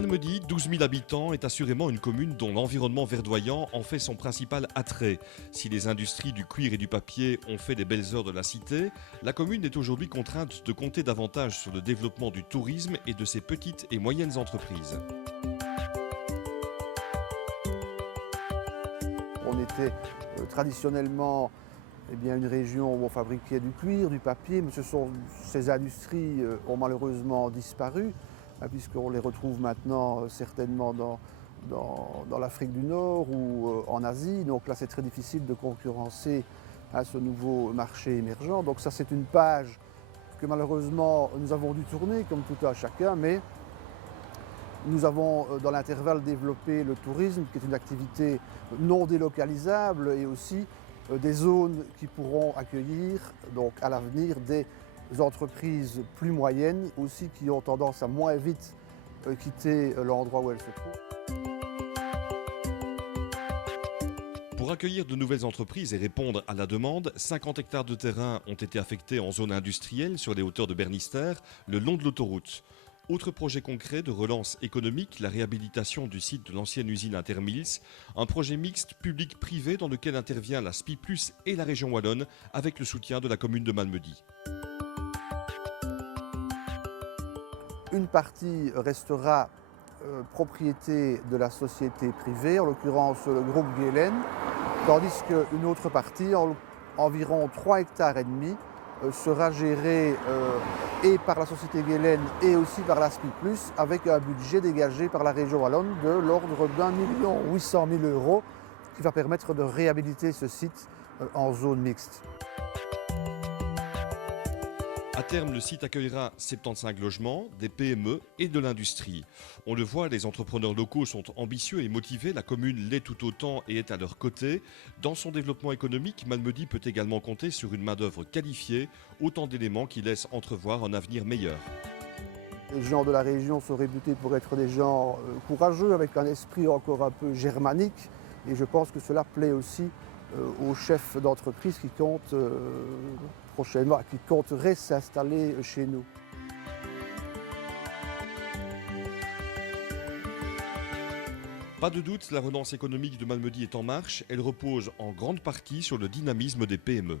Malmedy, 12 000 habitants, est assurément une commune dont l'environnement verdoyant en fait son principal attrait. Si les industries du cuir et du papier ont fait des belles heures de la cité, la commune est aujourd'hui contrainte de compter davantage sur le développement du tourisme et de ses petites et moyennes entreprises. On était traditionnellement une région où on fabriquait du cuir, du papier, mais ces industries ont malheureusement disparu, puisqu'on les retrouve maintenant certainement dans l'Afrique du Nord ou en Asie. Donc là, c'est très difficile de concurrencer ce nouveau marché émergent. Donc ça, c'est une page que malheureusement nous avons dû tourner, comme tout un chacun, mais nous avons dans l'intervalle développé le tourisme, qui est une activité non délocalisable, et aussi des zones qui pourront accueillir donc à l'avenir des entreprises plus moyennes, aussi qui ont tendance à moins vite quitter l'endroit où elles se trouvent. Pour accueillir de nouvelles entreprises et répondre à la demande, 50 hectares de terrain ont été affectés en zone industrielle sur les hauteurs de Bernister, le long de l'autoroute. Autre projet concret de relance économique, la réhabilitation du site de l'ancienne usine Intermills, un projet mixte public-privé dans lequel intervient la SPI+ et la région wallonne avec le soutien de la commune de Malmedy. Une partie restera propriété de la société privée, en l'occurrence le groupe Guelen, tandis qu'une autre partie, environ 3,5 hectares, sera gérée et par la société Guelen et aussi par la SPI+, avec un budget dégagé par la région wallonne de l'ordre d'1 800 000 € qui va permettre de réhabiliter ce site en zone mixte. À terme, le site accueillera 75 logements, des PME et de l'industrie. On le voit, les entrepreneurs locaux sont ambitieux et motivés, la commune l'est tout autant et est à leur côté. Dans son développement économique, Malmedy peut également compter sur une main-d'œuvre qualifiée, autant d'éléments qui laissent entrevoir un avenir meilleur. Les gens de la région sont réputés pour être des gens courageux, avec un esprit encore un peu germanique, et je pense que cela plaît aussi aux chefs d'entreprise qui comptent prochainement, qui compteraient s'installer chez nous. Pas de doute, la relance économique de Malmedy est en marche. Elle repose en grande partie sur le dynamisme des PME.